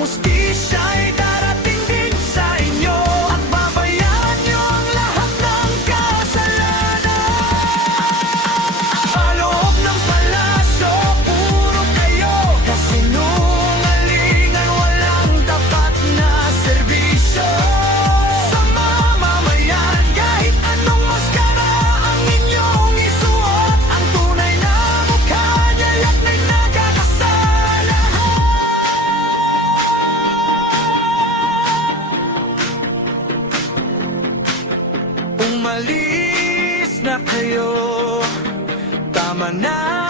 hustisya'y darating din sa inyo at babayaran niyo ang lahat ng kasalanan. Sa loob ng palasyo, puro kayo kasinungalingan, walang tapat na serbisyo sa mamamayan. Kahit anong maskara ang inyong isuot, ang tunay na mukha niya yak na'y nagkakasala. Umalis na kayo, tama na.